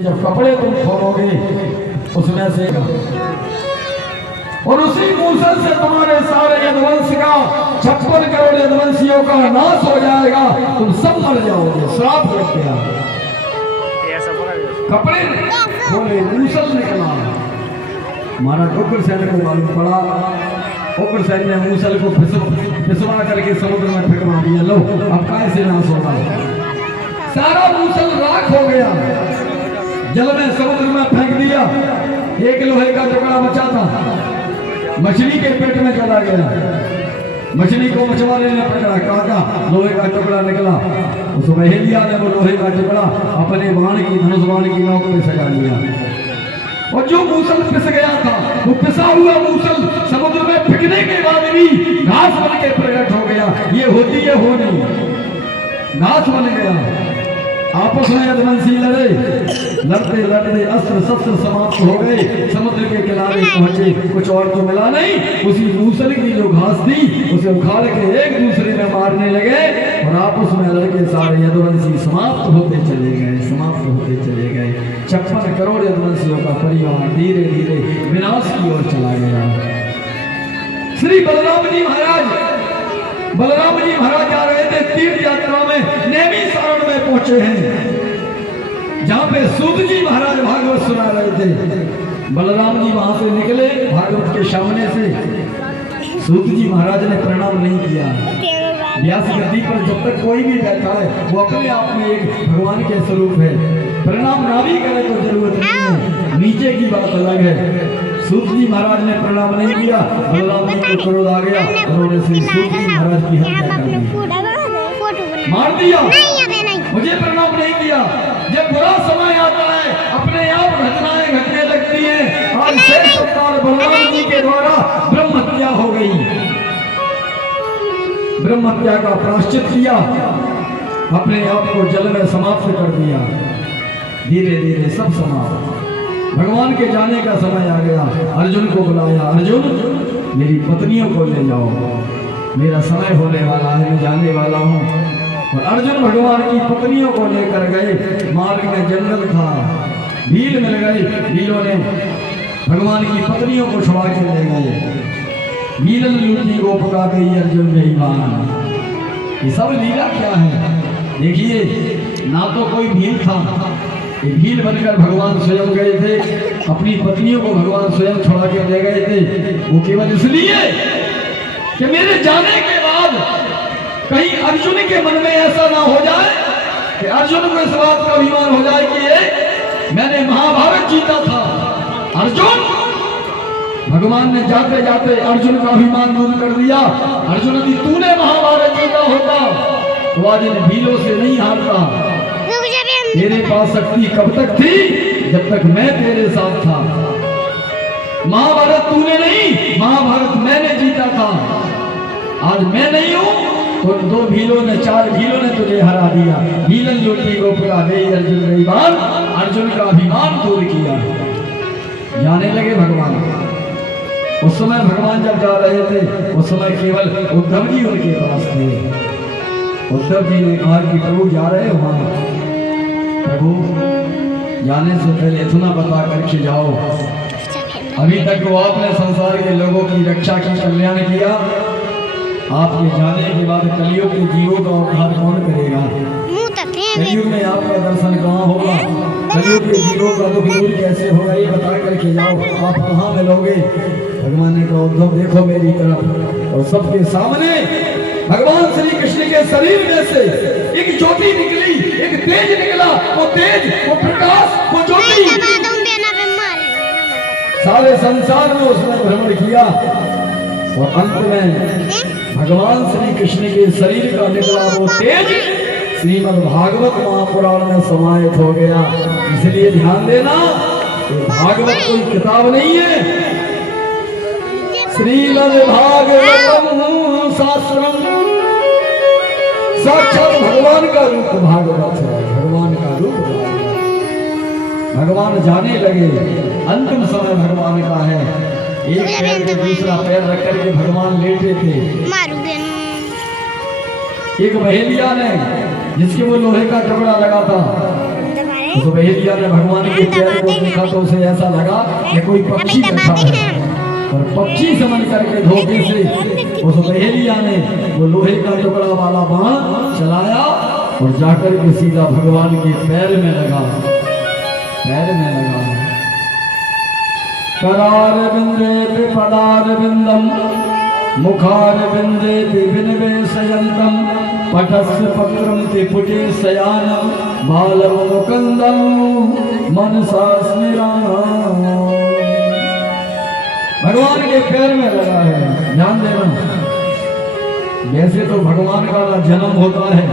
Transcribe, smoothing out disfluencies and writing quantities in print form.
जब कपड़े तुम खोलोगे उसमें से और उसी मूसल से तुम्हारे सारे यदुवंश का 56 करोड़ यदुवंशियों का नाश हो जाएगा, तुम सब मर जाओगे। श्राप लग गया। कपड़े खोले, मूसल निकला। हमारा उग्रसेन को मालूम पड़ा, उग्रसेन ने मूसल को फिसवा करके समुद्र में फेंकवा दिया। लो अब कैसे नाश होगा? सारा मूसल राख हो गया, जल में समुद्र में फेंक दिया। एक लोहे का टुकड़ा बचा था, मछली के पेट में चला गया। मछली को मछुआरे ने पकड़ा, काटा, लोहे का टुकड़ा निकला। उस महेलिया ने वो लोहे का टुकड़ा अपने बाण की, धनुष बाण की नोक पे सजा लिया। और जो मूसल पिस गया था, वो पिसा हुआ मूसल समुद्र में फेंकने के बाद भी घास बन के प्रकट हो गया। ये होती है हो नहीं, घास बन गया। आपस में यदुवंशी लड़े, लड़ते लड़ते अस्त्र शस्त्र समाप्त हो गए। समुद्र के किनारे पहुंचे, कुछ और तो मिला नहीं। उसी मूसल की जो घास थी उसे उखाड़ के एक दूसरे में मारने लगे और आपस में लड़के सारे यदुवंशी समाप्त होते चले गए, समाप्त होते चले गए। 56 करोड़ यदुवंशियों का परिवार धीरे धीरे विनाश की ओर चला गया। श्री बलराम जी महाराज जा रहे थे तीर्थ यात्रा में, नैमिषारण्य में पहुंचे हैं, जहां पे सूत जी महाराज भागवत सुना रहे थे। बलराम जी वहां से निकले भागवत के सामने से। सूत जी महाराज ने प्रणाम नहीं किया। व्यास गद्दी पर जब तक कोई भी बैठा है वो अपने आप में एक भगवान के स्वरूप है, प्रणाम ना भी करे तो जरूरत नहीं है, नीचे की बात अलग है। सूत जी महाराज ने प्रणाम नहीं किया, बलराम जी को क्रोध आ गया, उन्होंने श्री सूत जी महाराज की हत्या कर दी, मार दिया। मुझे प्रणाम नहीं किया। जब बुरा समय आता है अपने आप घटनाएं घटने लगती हैं। आज शेष अवतार बलराम जी के द्वारा ब्रह्म हत्या हो गई, ब्रह्म हत्या का प्रायश्चित किया, अपने आप को जल में समाप्त कर दिया। धीरे धीरे सब समाप्त। भगवान के जाने का समय आ गया। अर्जुन को बुलाया, अर्जुन मेरी पत्नियों को ले जाओ, मेरा समय होने वाला है, मैं जाने वाला हूँ। और अर्जुन भगवान की पत्नियों को लेकर गए। मार्ग में जंगल था, भील मिल गई, भीलों ने भगवान की पत्नियों को छुड़ा के ले गए। भीलन लूटी को पका गई अर्जुन बेईमान। ये सब लीला क्या है? देखिए, ना तो कोई भील था, एक भील बनकर भगवान स्वयं गए थे, अपनी पत्नियों को भगवान स्वयं छुड़ा के ले गए थे। वो केवल इसलिए कि मेरे जाने के बाद कहीं अर्जुन के मन में ऐसा ना हो जाए कि अर्जुन को इस बात का अभिमान हो जाए कि मैंने महाभारत जीता था। अर्जुन, भगवान ने जाते जाते अर्जुन का अभिमान दूर कर दिया। अर्जुन, यदि तूने महाभारत जीता होता तो आज इन भीलों से नहीं हारता। तेरे पास शक्ति कब तक थी? जब तक मैं तेरे साथ था। महाभारत तूने नहीं, महाभारत मैंने जीता था। आज मैं नहीं हूं तो 2 भीलों ने, 4 भीलों ने तुझे हरा दिया। भीलन लूटी को पका गई अर्जुन बेईमान। अर्जुन का अभिमान दूर किया। जाने लगे भगवान। उस समय भगवान जब जा रहे थे उस समय केवल उद्धव जी उनके पास थे। उद्धव जी ने कहा कि प्रभु जा रहे हो? वहां प्रभु, जाने से पहले इतना बता करके जाओ, अभी तक तो आपने संसार के लोगों की रक्षा की, कल्याण किया। आपके जाने के बाद कलयुग के जीवों का उद्धार कौन करेगा? कलयुग में आपका दर्शन कहाँ होगा? कलयुग के जीवों का दुख दूर कैसे होगा? ये बता करके जाओ, आप कहाँ मिलोगे? भगवान ने कहा, उद्धव देखो मेरी तरफ। और सबके सामने भगवान श्री कृष्ण के शरीर में से एक ज्योति निकली, एक तेज निकला। वो तेज, वो प्रकाश, वो ज्योति सारे संसार में उसने भ्रमण किया और अंत में भगवान श्री कृष्ण के शरीर का निकला वो तेज श्रीमद् भागवत महापुराण में समाहित हो गया। इसलिए ध्यान देना, ये भागवत कोई किताब नहीं है। श्रीमद् भागवतम शास्त्रम, साक्षात भगवान का रूप भागवत है, भगवान का रूप। भगवान जाने लगे, अंतिम समय भगवान का है। एक पैर पे दूसरा पैर रख करके भगवान लेटे थे। एक महेलिया ने, जिसके वो लोहे का टुकड़ा लगा था, तो सहेलिया ने भगवान के पैर को देखा तो उसे ऐसा लगा कि कोई पक्षी बैठा है, और पक्षी समझ करके धोखे से उस सहेलिया ने वो लोहे का टुकड़ा वाला बाण चलाया और जाकर के सीधा भगवान के पैर में लगा, पैर में लगा। करार बिंदे पदार बिंदम मुखार बिंदे विनिवेशयन्तम पटस्य पत्रम ते पुटे शयानम बालम मुकंदम मनसा स्मिराम। भगवान के पैर में लगा है, ध्यान देना। वैसे तो भगवान का जन्म होता है